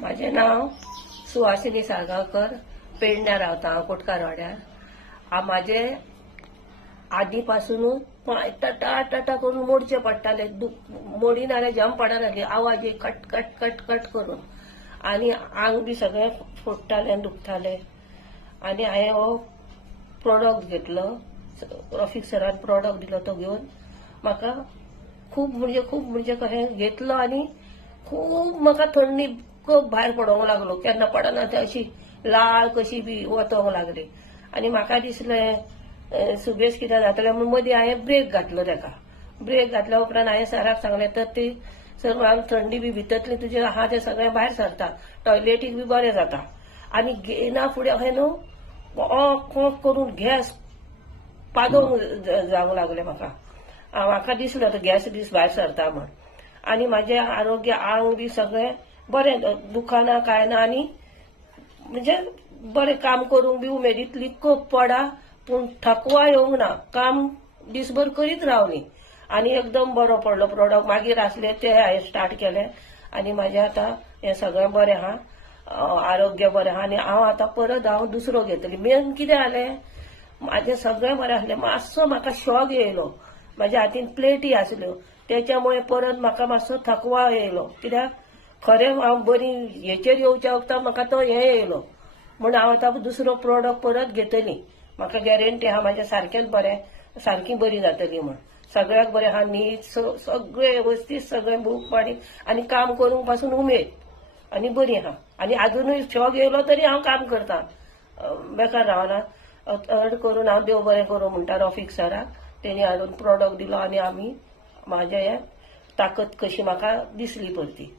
माझे नाव सुहासिनी साळगांवकर. पेडण्यां रावता हांव कोटकारवाड्यार. माझे आदीपासूनच पांय टाटा टाटा करून मोडचे पडटाले. मोडीन जाल्यार जम पडना लागली. आवाज कट कट कट कट करून आनी आंग बी सगळें फोडटाले दुखताले. आनी हांवें हो प्रोडक्ट घेतलो. रफीक सरान प्रोडक्ट दिलो तो घेवन म्हाका खूब म्हणजे कशें घेतलो आनी खूब म्हाका थंडी खूब भायर पडोंक लागलो. केन्ना पडना ते अशी लाळ कशी बी वतोंक लागली. आनी म्हाका दिसलें सुबेज कितें जातलें म्हूण मदीं हांवें ब्रेक घातलो ताका. ब्रेक घातल्या उपरांत हांवें सराक सांगलें तर ती सर हांव थंडी बी भितरतली तुजें आहा तें सगळें भायर सरता. टॉयलेटीक बी बरें जाता. आनी घेयना फुडें अशें न्हू कोंक करून गॅस पादोंक जावंक लागलें म्हाका. म्हाका दिसलो तो गॅस दीस भायर सरता म्हण. आनी म्हाजें आरोग्य आंग बी सगळें बरें दुखना काय ना. आनी म्हणजे बरें काम करूंक बी उमेद इतली खूब पडा पूण थकवा येवंक ना. काम दिसभर करीत रावली आनी एकदम बरो पडलो प्रोडक्ट. मागीर आसले ते हांवें स्टार्ट केले आनी म्हाजें आतां हें सगळें बरें आहा. आरोग्य बरें आहा. आनी हांव आतां परत दुसरो घेतली. मेन कितें जालें म्हाजें सगळें बरें आसलें. मातसो म्हाका शॉक येयलो. म्हाज्या हातीन प्लेटी आसल्यो त्याच्यामुळे परत म्हाका मातसो थकवा येयलो. कित्याक खरें हांव बरी हेचेर येवच्या वखदां म्हाका तो हें येयलो म्हूण हांव आतां दुसरो प्रोडक्ट परत घेतली. म्हाका गॅरंटी आहा म्हाजें सारकेंच बरें सारकी बरी जातली म्हूण. सगळ्याक बरें आहा. न्हीद सगळें वेवस्थीत सगळें बूक पाडी आनी काम करूंक पासून उमेद आनी बरी आहा. आनी आजुनूय शॉक येयलो तरी हांव काम करतां. बेकार रावना. अर्ड करून हांव देव बरें करूं म्हणटा रफीक सराक. तेणी हाडून प्रोडक्ट दिलो आनी आमी म्हाजें ताकद कशी म्हाका दिसली परती.